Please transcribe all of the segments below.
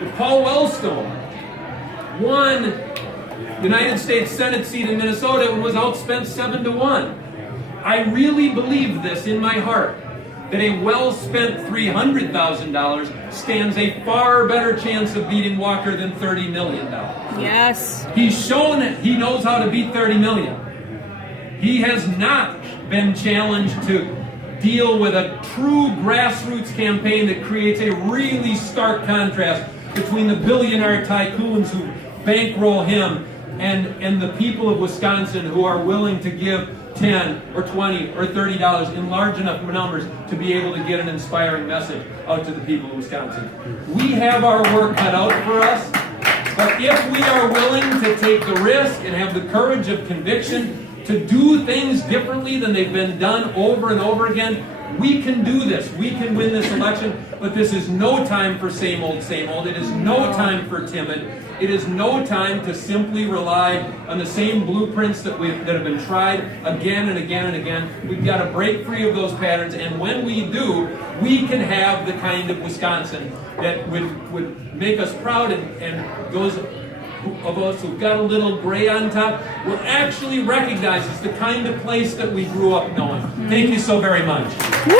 Paul Wellstone won United States Senate seat in Minnesota and was outspent 7-1. I really believe this in my heart, that a well-spent $300,000 stands a far better chance of beating Walker than $30 million. Yes. He's shown that he knows how to beat $30 million. He has not been challenged to deal with a true grassroots campaign that creates a really stark contrast between the billionaire tycoons who bankroll him and the people of Wisconsin who are willing to give $10 or $20 or $30 in large enough numbers to be able to get an inspiring message out to the people of Wisconsin. We have our work cut out for us, but if we are willing to take the risk and have the courage of conviction to do things differently than they've been done over and over again, we can do this. We can win this election, but this is no time for same old, same old. It is no time for timid. It is no time to simply rely on the same blueprints that have been tried again and again and again. We've got to break free of those patterns, and when we do, we can have the kind of Wisconsin that would make us proud, and those of us who've got a little gray on top will actually recognize it's the kind of place that we grew up knowing. Thank you so very much. Woo!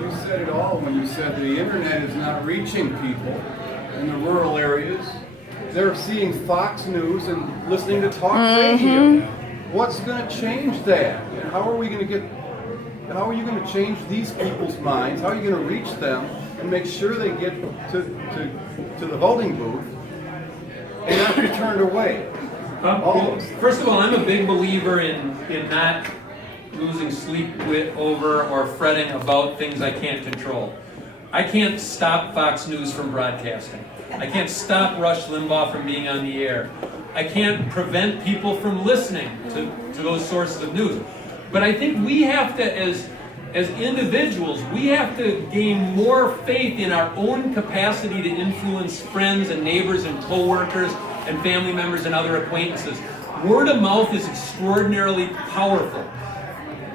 You said it all when you said the internet is not reaching people in the rural areas. They're seeing Fox News and listening to talk radio. What's going to change that? And how are you going to change these people's minds? How are you going to reach them and make sure they get to the voting booth and not be turned away? First of all, I'm a big believer in not losing sleep over or fretting about things I can't control. I can't stop Fox News from broadcasting. I can't stop Rush Limbaugh from being on the air. I can't prevent people from listening to those sources of news. But I think we have to, as individuals, we have to gain more faith in our own capacity to influence friends and neighbors and co-workers and family members and other acquaintances. Word of mouth is extraordinarily powerful.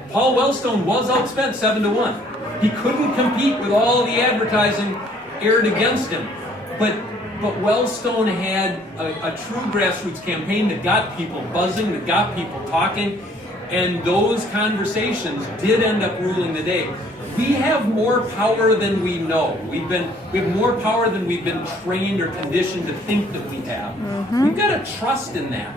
Paul Wellstone was outspent 7-1. He couldn't compete with all the advertising aired against him. But Wellstone had a true grassroots campaign that got people buzzing, that got people talking, and those conversations did end up ruling the day. We have more power than we know. We have more power than we've been trained or conditioned to think that we have. We've got to trust in that.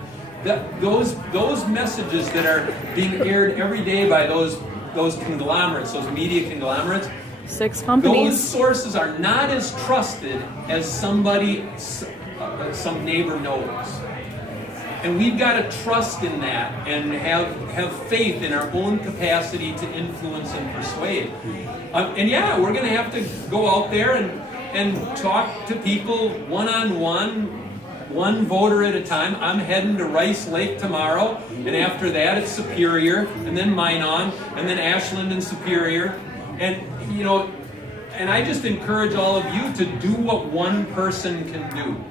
Those messages that are being aired every day by those conglomerates, those media conglomerates, 6 companies. those sources are not as trusted as some neighbor knows. And we've got to trust in that and have faith in our own capacity to influence and persuade. And yeah, we're going to have to go out there and talk to people one-on-one, one voter at a time. I'm heading to Rice Lake tomorrow, and after that it's Superior, and then Minot, and then Ashland and Superior. And, and I just encourage all of you to do what one person can do.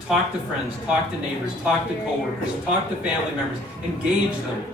Talk to friends, talk to neighbors, talk to coworkers, talk to family members, engage them.